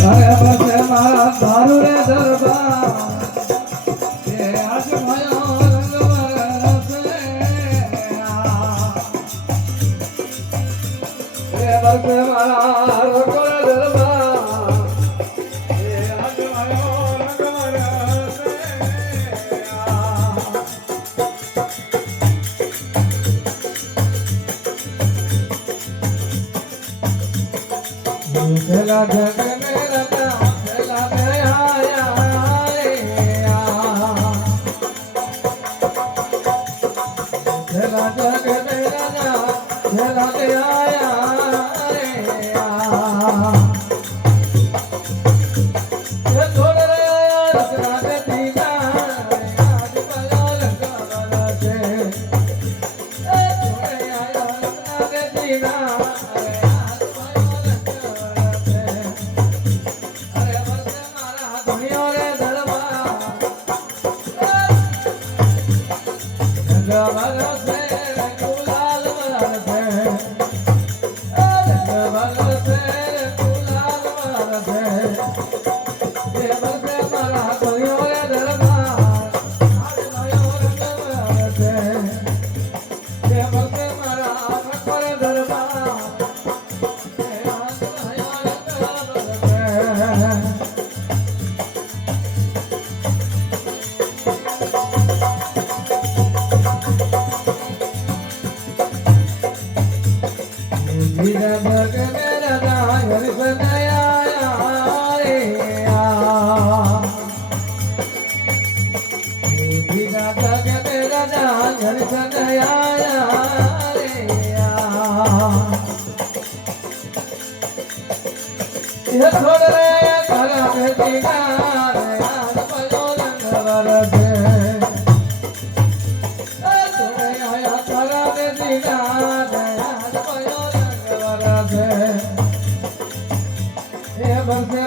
અરે બસે મારા દારૂ રે દરબાર એ આજ ભયો રંગ વરસે એ બસે મારા રોકો રે દરબાર એ આજ ભયો રંગ વરસે ખેલા જગ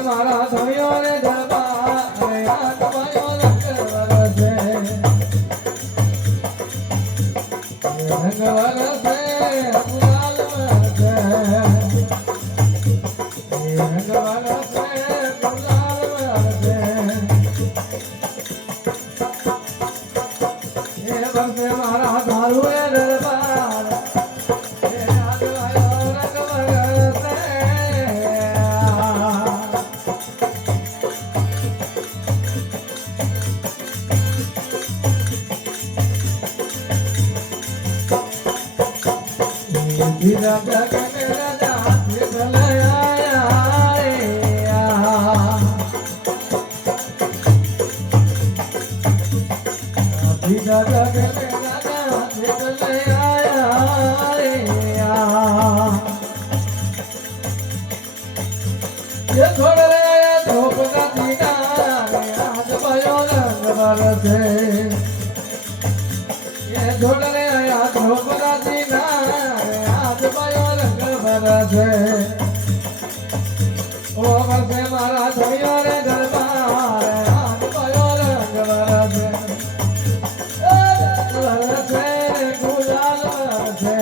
મારા ધોયો રે દરબાર મારા ધારું રે દરબાર ધીરા જગ મેરા જાત ભલાયા રે ધીરા જગ મેરા જાત ભલાયા રે ये छोड़ रे धूप का दीना रे आज भयो रंग बरसे ये छोड़ रे आया धूप का दीना ओ बरसे मारा धोयो रे दरबार आज भयो रंग बरसे बरसे रे गुलाल बरसे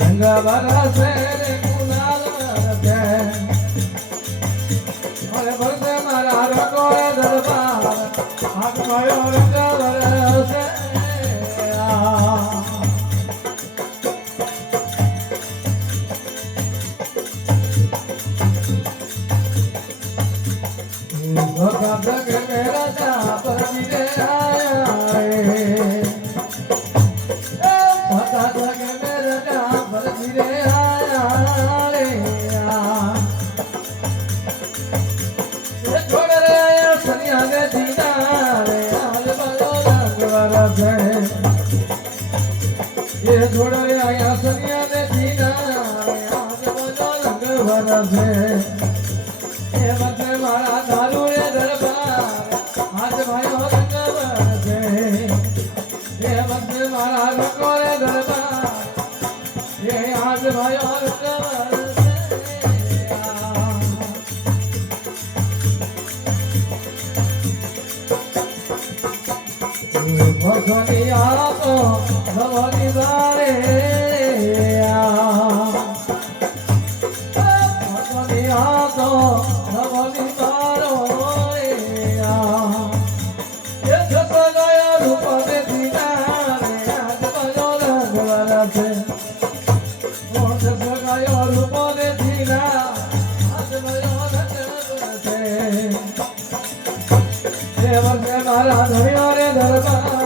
रंग बरसे रे गुलाल बरसे अरे बरसे मारा रंगो रे दरबार आज भयो रंग बरसे जग मेरा जाप रे आया रे जग मेरा जाप रे आया रे छोड़ रे आया सनिया रे दीना रे आज भयो रंग बरसे ये छोड़ रे आया सनिया रे दीना रे आज भयो रंग बरसे ये बरसे मारा दारू रे आज भयो रंग बरसे ये बरसे मारा रंगो रे दरबार ये आज भयो रंग बरसे भगनी आपो भगनी बारे भगनी आपो નવની તારો એ જતો ગયો રૂપને દીના રે આજ બજો રંગ વરસે ઓ જતો ગયો રૂપને દીના આજ બજો રંગ વરસે એ વર્ષે મારા ધણિયો રે દરબાર